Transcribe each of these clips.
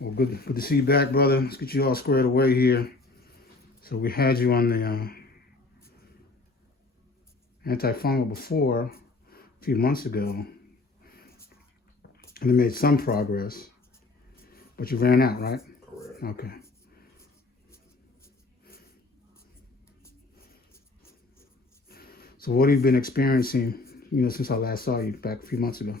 Well, good to see you back, brother. Let's get you all squared away here. So we had you on the antifungal before, a few months ago, and it made some progress, but you ran out, right? Correct. Okay. So what have you been experiencing, since I last saw you back a few months ago?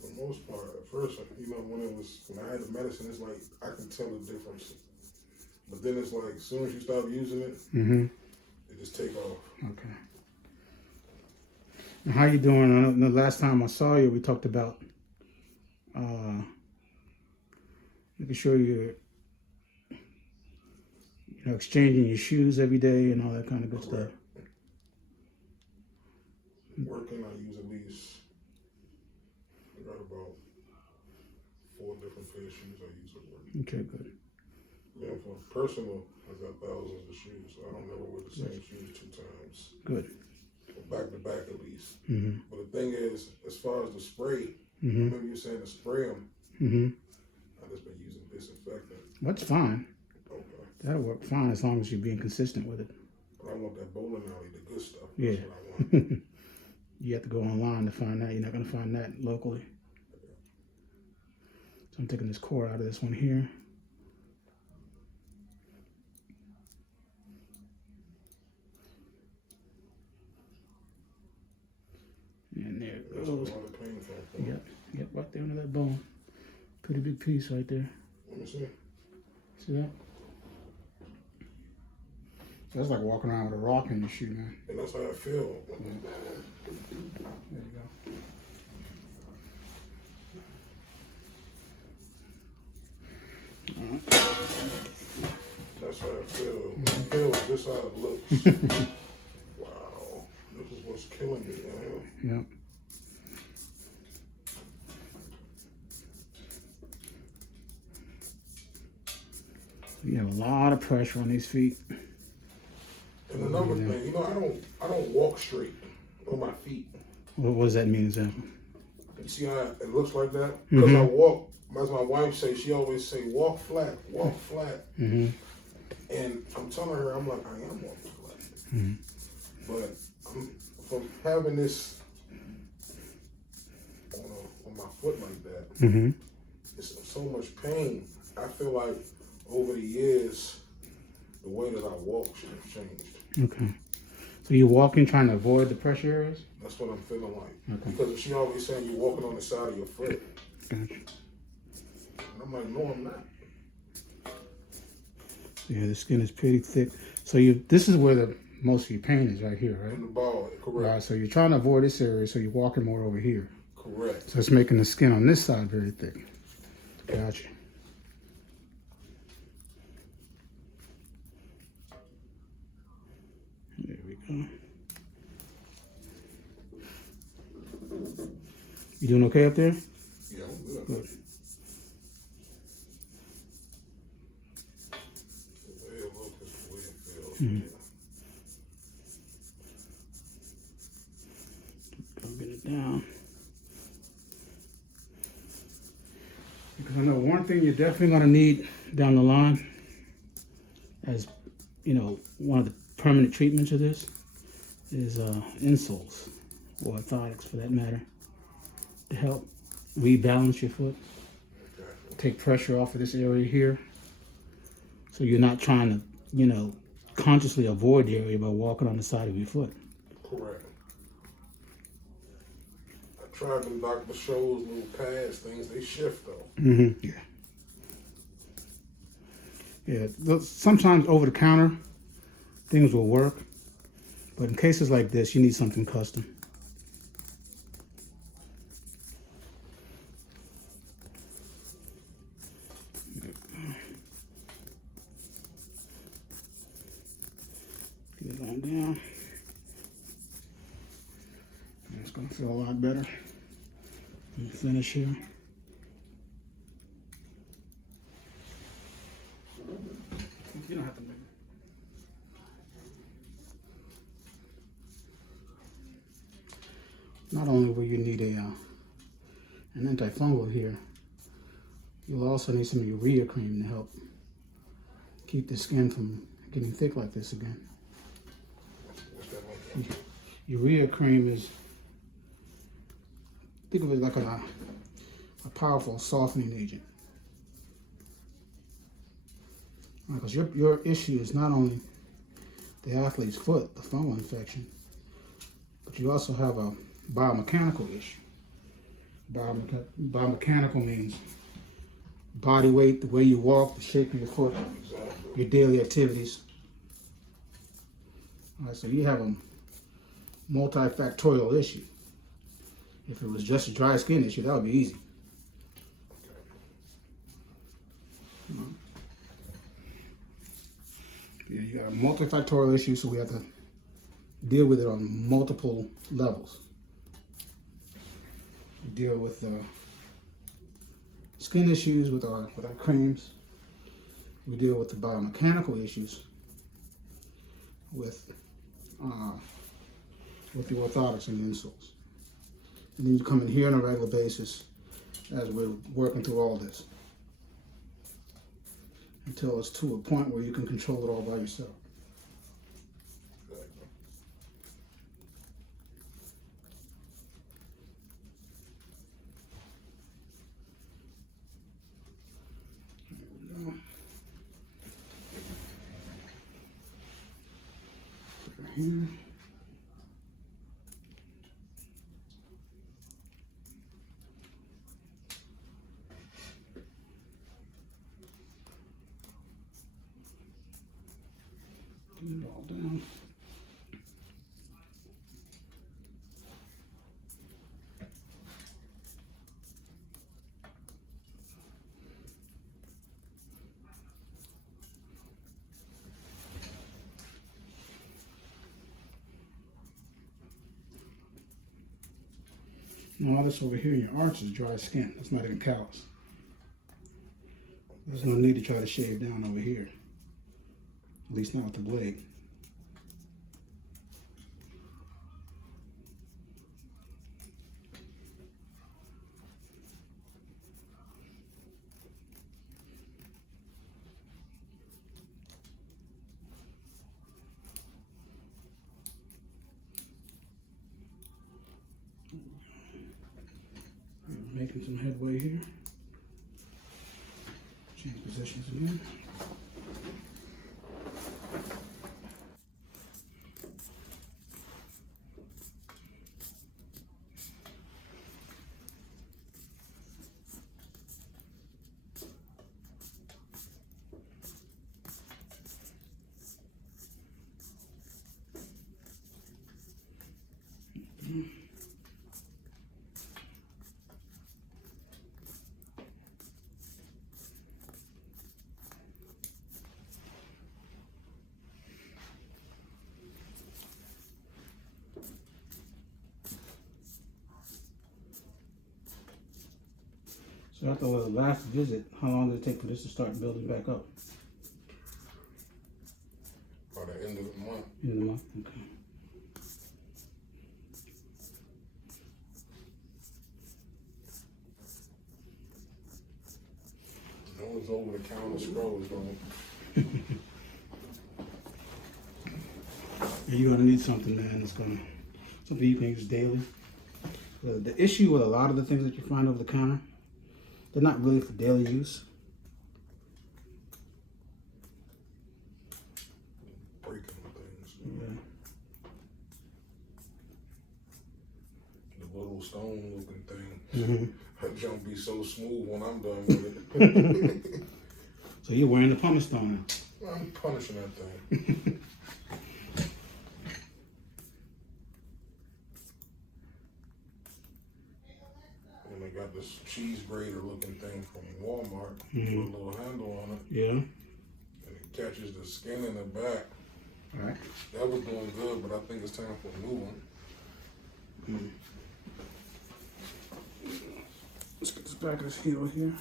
For the most part, at first, when I had the medicine, it's like I can tell the difference. But then it's like, as soon as you stop using it, it just take off. Okay. And how you doing? I know the last time I saw you, we talked about making sure you're exchanging your shoes every day and all that kind of good stuff. Working, I use at least, I got about 4 different pair of shoes I use at work. Okay, good. Yeah, for personal, I got thousands of shoes, so I don't never wear the same shoes 2 times. Good. Back to back at least. Mm-hmm. But the thing is, as far as the spray, I remember you saying to spray them. I just been using disinfectant. That's fine. Okay. That'll work fine as long as you're being consistent with it. But I want that bowling alley, the good stuff. Yeah. That's what I want. You have to go online to find that. You're not going to find that locally. So I'm taking this core out of this one here. And there it That's goes. where all the pain comes from. Yep, right there under that bone. Pretty big piece right there. Let me see. See that? So that's like walking around with a rock in your shoe, man. And that's how I feel. Yeah. There you go. That's how I feel. It feels just how it looks. Wow. This is what's killing me, man. Yep. You have a lot of pressure on these feet. And another thing, I don't walk straight on my feet. What does that mean exactly? You see how it looks like that? Because I walk, as my wife says, she always say, walk flat, walk flat. And I'm telling her, I'm like, I am walking flat. But from having this on my foot like that, it's so much pain. I feel like over the years, the way that I walk should have changed. Okay. So you're walking trying to avoid the pressure areas? That's what I'm feeling like. Okay. Because she always saying you're walking on the side of your foot. Gotcha. And I'm like, no, I'm not. Yeah, the skin is pretty thick. So this is where the most of your pain is, right here, right? In the ball, correct. Right, so you're trying to avoid this area, so you're walking more over here. Correct. So it's making the skin on this side very thick. Gotcha. There we go. You doing okay up there? Yeah, I'm good. Good. The way it looks is the way it feels. Go get it down. Because I know one thing you're definitely going to need down the line, as one of the permanent treatments of this, is insoles, or orthotics for that matter, to help rebalance your foot, take pressure off of this area here, so you're not trying to, consciously avoid the area by walking on the side of your foot. Correct. I tried them Dr. Scholl's little pads things, they shift though. Yeah. Yeah, sometimes over the counter things will work, but in cases like this, you need something custom. Get it on down. And it's going to feel a lot better. And finish here. You don't have to make it. Not only will you need a an antifungal here. You'll also need some urea cream to help keep the skin from getting thick like this again. What's that mean? Urea cream is, think of it like a powerful softening agent. Because your issue is not only the athlete's foot, the fungal infection, but you also have a biomechanical issue. Biomechanical means body weight, the way you walk, the shape of your foot, your daily activities. All right, so you have a multifactorial issue. If it was just a dry skin issue, that would be easy. Yeah, you got a multifactorial issue, so we have to deal with it on multiple levels. We deal with skin issues with our creams. We deal with the biomechanical issues with the orthotics and the insoles. And then you come in here on a regular basis as we're working through all this until it's to a point where you can control it all by yourself. Here. Get it all down. Now all this over here in your arch is dry skin. That's not even callus. There's no need to try to shave down over here. At least not with the blade. Making some headway here. Change positions again. So after the last visit, how long did it take for this to start building back up? By the end of the month. End of the month, okay. No one's over the counter scrolls, don't. And you're gonna need something, man. Something you can use daily. The issue with a lot of the things that you find over the counter, they're not really for daily use. Breaking things. Yeah. The little stone looking thing. Mm-hmm. That junk be so smooth when I'm done with it. So you're wearing the pumice stone now. I'm punishing that thing. And they got this cheese grater looking thing from Walmart with a little handle on it. Yeah. And it catches the skin in the back. All right. That was doing good, but I think it's time for a new one. Let's get this back of this heel here.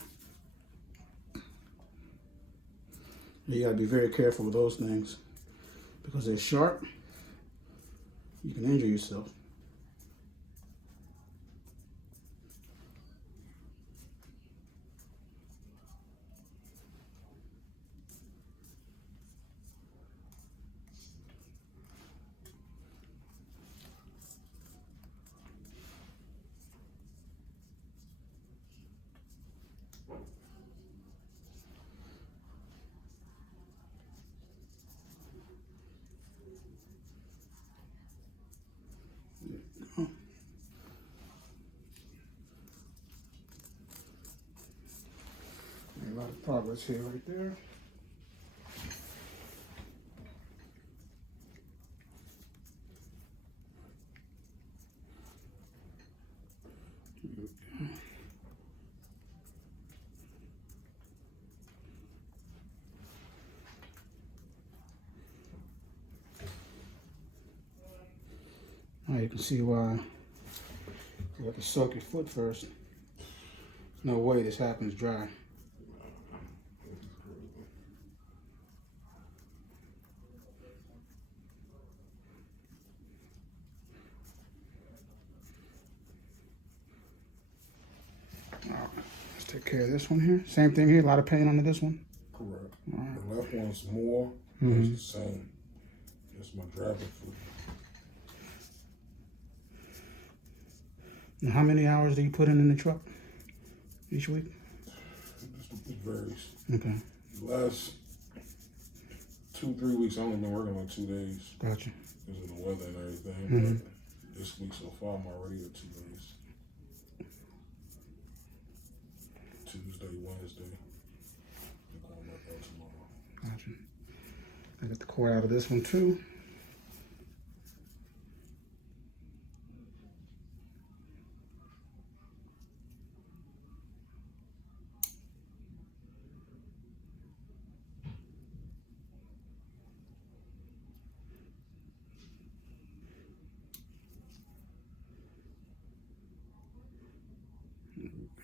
You gotta be very careful with those things because they're sharp. You can injure yourself. Progress here, right there. Now you can see why you have to soak your foot first. No way this happens dry. All right, let's take care of this one here. Same thing here, a lot of pain under this one. Correct. All right. The left one's more, Mhm. it's the same. It's my dragon foot. Now, how many hours do you put in the truck each week? It varies. Okay, The last 2-3 weeks, I've only been working like 2 days gotcha. because of the weather and everything. Mhm. But this week so far, I'm already at 2 days. Tuesday, Wednesday. I'm going back out tomorrow. Gotcha. I got the cord out of this one too.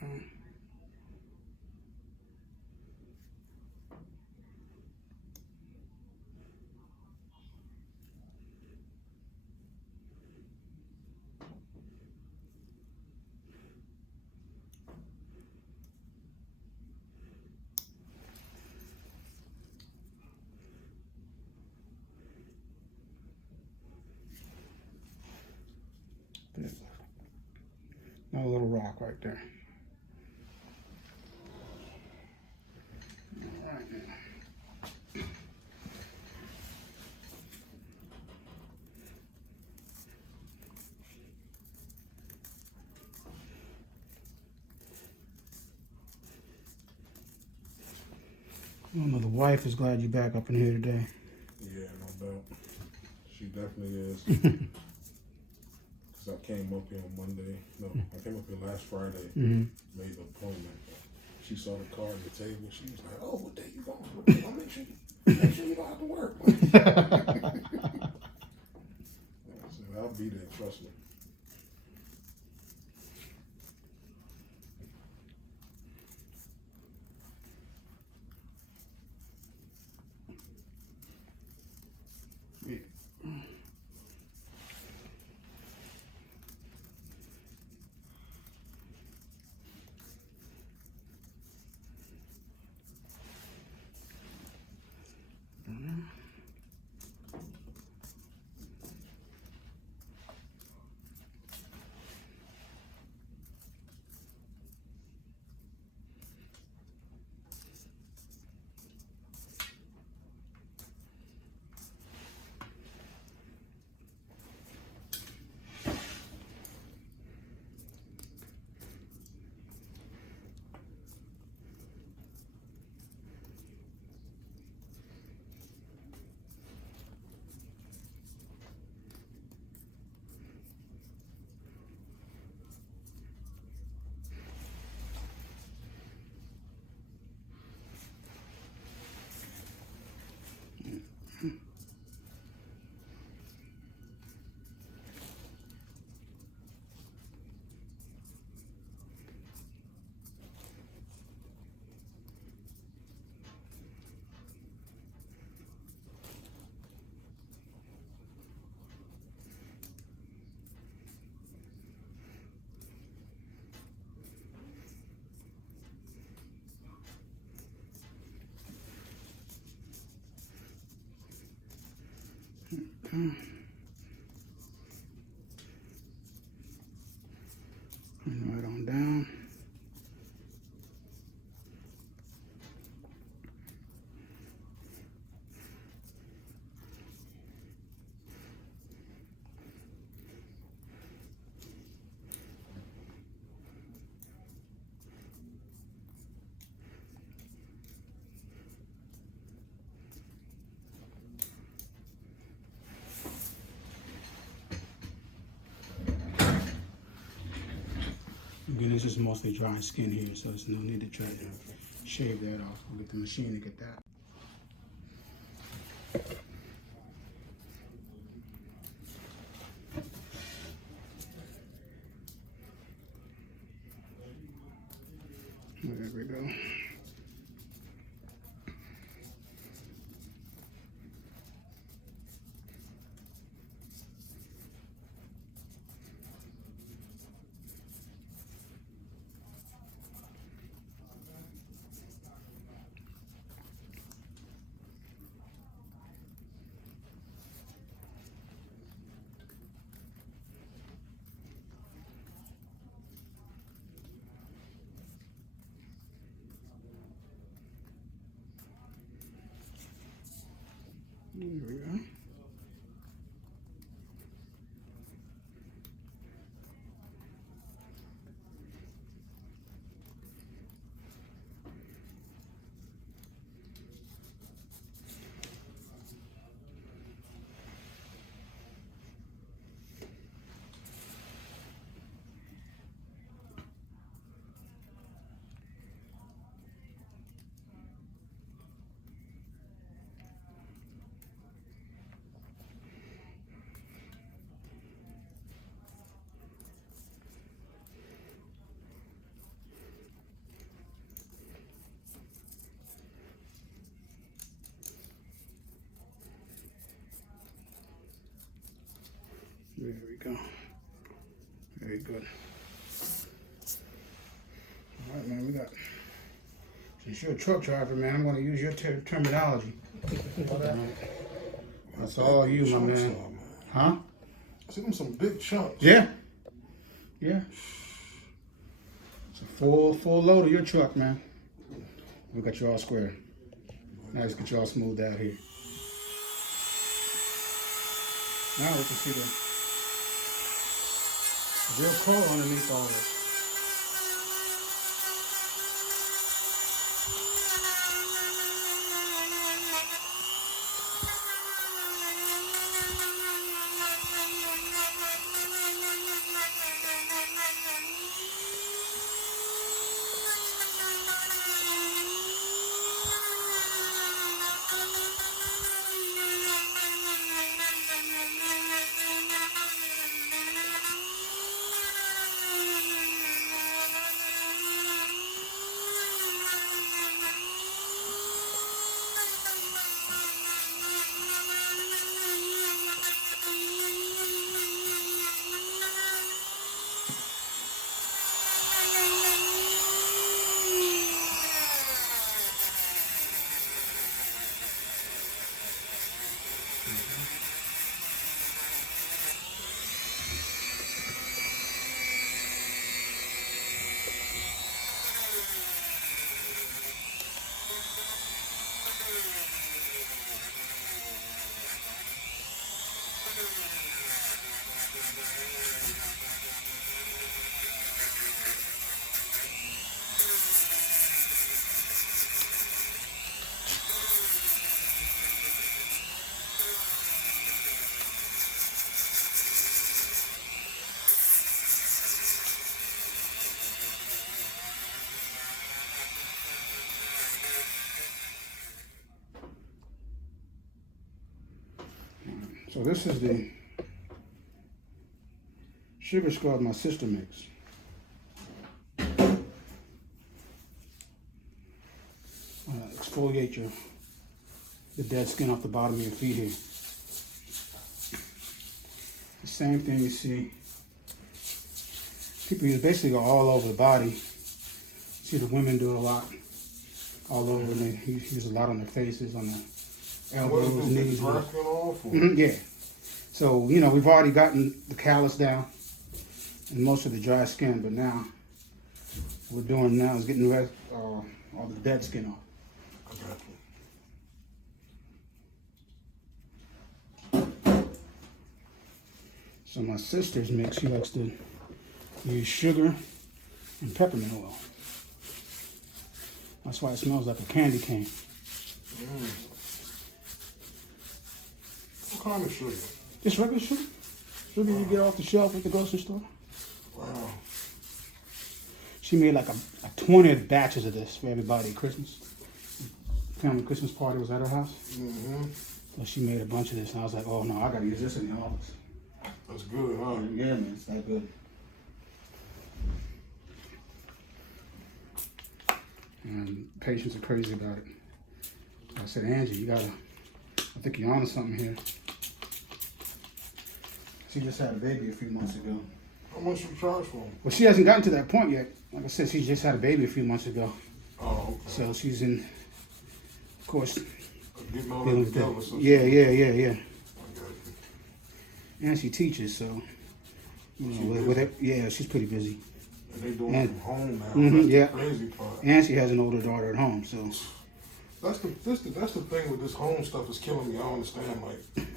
Okay. Another little rock right there. All right now. I know the wife is glad you're back up in here today. Yeah, no doubt. She definitely is. Because I came up here on Monday. No, I came up here last Friday. Made the appointment. She saw the card on the table. She was like, "Oh, what day you going? I'll make sure you don't have to work." I said, "I'll be there. Trust me." Right on down. Again, this is mostly dry skin here, so there's no need to try to shave that off. We'll get the machine to get that. There we go. There we go. There we go. Very good. All right, man, we got, since you're a truck driver, man, I'm going to use your terminology. That's all you, my man. Huh? I see them some big chunks. Yeah. Yeah. It's a full load of your truck, man. We got you all square. Now let's get you all smoothed out here. Now we can see the real color underneath all this. So this is the sugar scrub my sister makes. Exfoliate the dead skin off the bottom of your feet here. The same thing you see. People use basically go all over the body. See the women do it a lot. All over, and they use a lot on their faces, on the elbows, knees. Yeah. So, you know, we've already gotten the callus down and most of the dry skin, but now what we're doing now is getting rid of all the dead skin off. So my sister's mix, she likes to use sugar and peppermint oil. That's why it smells like a candy cane. What kind of sugar? Just regular sugar. Sugar you get off the shelf at the grocery store. Wow. She made like a 20 batches of this for everybody at Christmas. Family Christmas party was at her house. Mm-hmm. So she made a bunch of this, and I was like, oh no, I gotta use this in the office. That's good, huh? Yeah, man, it's that good. And patients are crazy about it. I said, Angie, you gotta, I think you're onto something here. She just had a baby a few months ago. How much you charge for them? Well, she hasn't gotten to that point yet. Like I said, she just had a baby a few months ago. Oh, okay. So she's in, of course, getting all dealing that with together. So yeah. I got you. And she teaches, so, you know, with it, yeah, she's pretty busy. And they doing it from home now. Mm-hmm, That's the crazy part. And she has an older daughter at home, so. That's the thing with this home stuff is killing me. I don't understand. Like,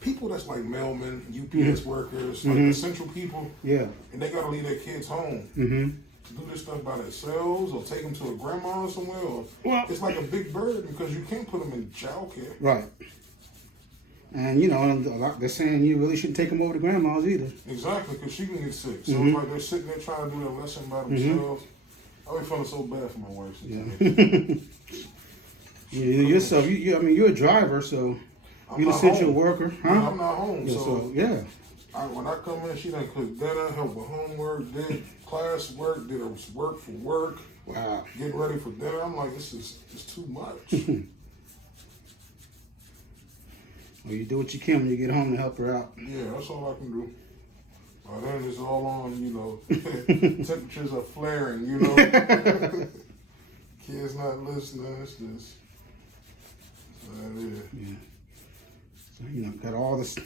people that's like mailmen, UPS workers, like essential people, Yeah. and they gotta leave their kids home Mm-hmm. to do this stuff by themselves or take them to a grandma or somewhere. Or Well, it's like a big burden because you can't put them in childcare. right. And, you know, a lot, they're saying you really shouldn't take them over to grandma's either. Exactly, because she can get sick. So it's like they're sitting there trying to do their lesson by themselves. I be feeling so bad for my wife. Yeah. Yourself, I mean, you're a driver, so you're an essential worker, huh? I'm not home, Yeah, so yeah. when I come in, she done cook dinner, help with homework, did class work, did her work for work. Wow. Getting ready for dinner. I'm like, this is just too much. Well, you do what you can when you get home to help her out. Yeah, that's all I can do. By then it's all on, you know, temperatures are flaring, you know. Kids not listening, it's just, that is. Yeah. So, you know, got all this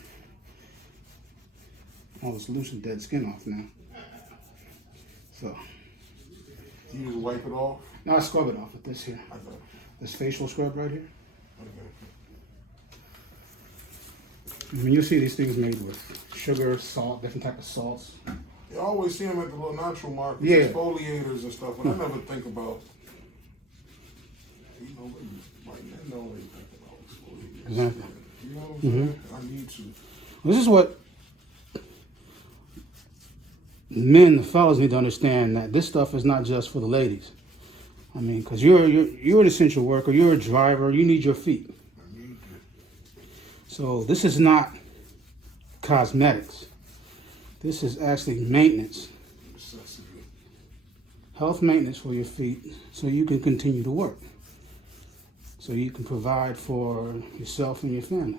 loose and dead skin off now. So. You just wipe it off? Now I scrub it off with this here. I know. This facial scrub right here. Okay. I mean, you see these things made with sugar, salt, different type of salts. You always see them at the little natural markets, Yeah. exfoliators and stuff, but I never think about, you know, like, men don't really think about exfoliators. Exactly. You know what I'm saying? I need to. This is what men, the fellas, need to understand, that this stuff is not just for the ladies. I mean, because you're an essential worker, you're a driver, you need your feet. I need to. So this is not cosmetics. This is actually maintenance. Necessity. Health maintenance for your feet so you can continue to work. So you can provide for yourself and your family.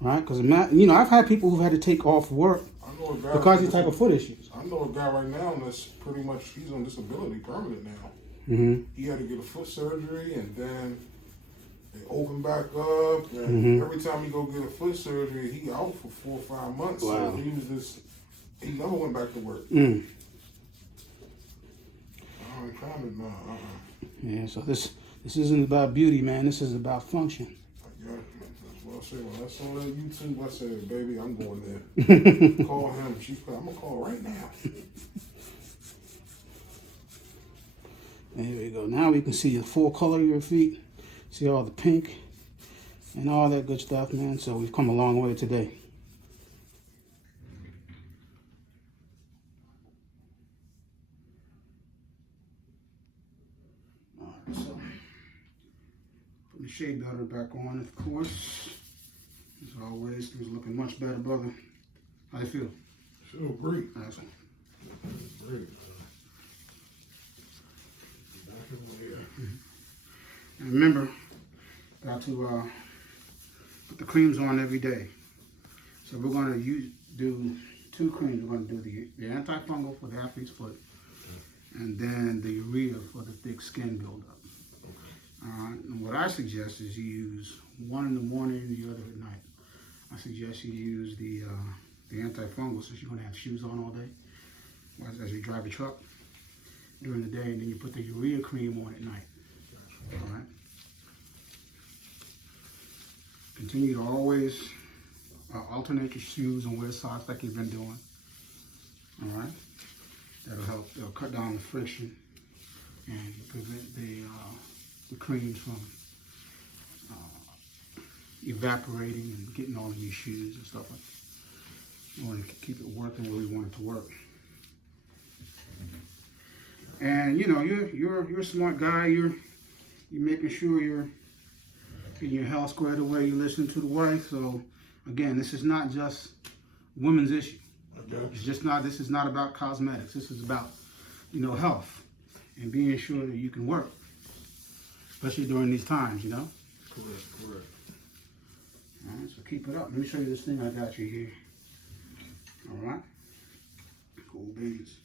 Right? Because, you know, I've had people who've had to take off work I know a guy because of these type of foot issues. I know a guy right now that's pretty much, he's on disability permanent now. Mm-hmm. He had to get a foot surgery and then they open back up. And every time he go get a foot surgery, he out for 4 or 5 months. Wow. So he was just, he never went back to work. Mm. I ain't trying to, no, Yeah, so this isn't about beauty, man. This is about function. Yeah, that's what I said. When I saw that YouTube, I said, baby, I'm going there. Call him. I'm going to call right now. There we go. Now we can see the full color of your feet. See all the pink and all that good stuff, man. So we've come a long way today. All right, so put the shea butter back on, of course. As always, things looking much better, brother. How you feel? Feel great. Excellent. Great. And remember, got to put the creams on every day. So we're going to do 2 creams. We're going to do the antifungal for the athlete's foot, and then the urea for the thick skin buildup. And what I suggest is you use one in the morning and the other at night. I suggest you use the antifungal since you're going to have shoes on all day as you drive your truck during the day, and then you put the urea cream on at night. All right. Continue to always alternate your shoes and wear socks like you've been doing. All right. That'll help. It'll cut down the friction and prevent the creams from evaporating and getting all in your shoes and stuff like that. We want to keep it working where we want it to work. And you know, you're a smart guy. You're making sure you're getting your health squared away. You're listening to the wife. So again, this is not just women's issue. Okay. It's just not. This is not about cosmetics. This is about, you know, health and being sure that you can work, especially during these times. You know. Correct. All right. So keep it up. Let me show you this thing I got you here. All right. Cool beans.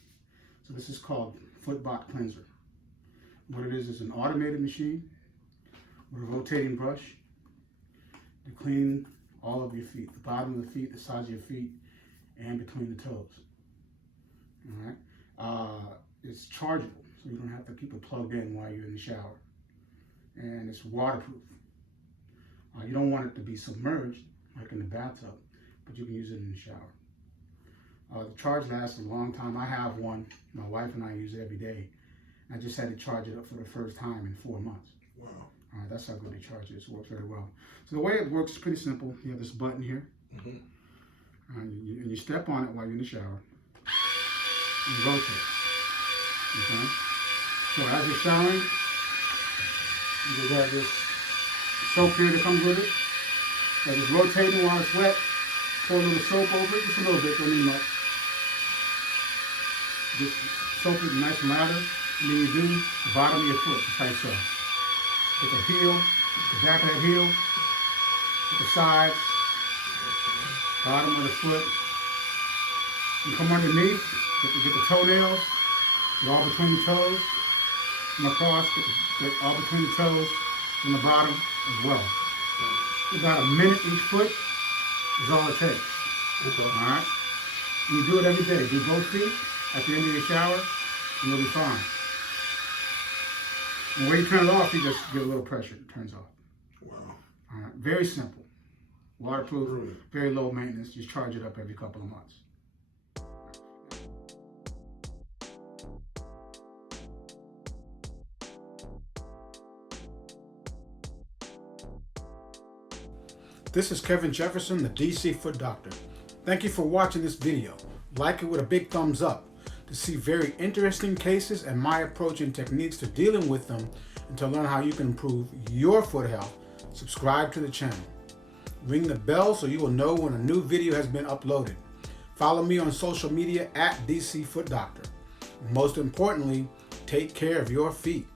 So this is called Footbot Cleanser. What it is an automated machine with a rotating brush to clean all of your feet, the bottom of the feet, the sides of your feet, and between the toes. All right. It's chargeable, so you don't have to keep it plugged in while you're in the shower. And it's waterproof. You don't want it to be submerged, like in the bathtub, but you can use it in the shower. The charge lasts a long time. I have one. My wife and I use it every day. I just had to charge it up for the first time in 4 months. Wow. All right, that's how good the charge is. It works very well. So the way it works is pretty simple. You have this button here. Mm-hmm. And you step on it while you're in the shower. And you rotate. Okay? So as you're showering, you just have this soap here that comes with it. That is rotating while it's wet. Pour a little soap over it, just a little bit, don't need much. Just soak it nice and lather, and then you do the bottom of your foot, just like so. With the heel, the back of that heel, with the sides, bottom of the foot. You come underneath, get the toenails, get all between the toes. Come across, get all between the toes, and the bottom as well. About a minute each foot is all it takes. Okay. All right? You do it every day. Do both feet at the end of your shower, and you'll be fine. And when you turn it off, you just give a little pressure. It turns off. Wow. All right? Very simple. Waterproof, Brilliant. very low maintenance. Just charge it up every couple of months. This is Kevin Jefferson, the DC Foot Doctor. Thank you for watching this video. Like it with a big thumbs up to see very interesting cases and my approach and techniques to dealing with them, and to learn how you can improve your foot health. Subscribe to the channel. Ring the bell so you will know when a new video has been uploaded. Follow me on social media at DC Foot Doctor. Most importantly, take care of your feet.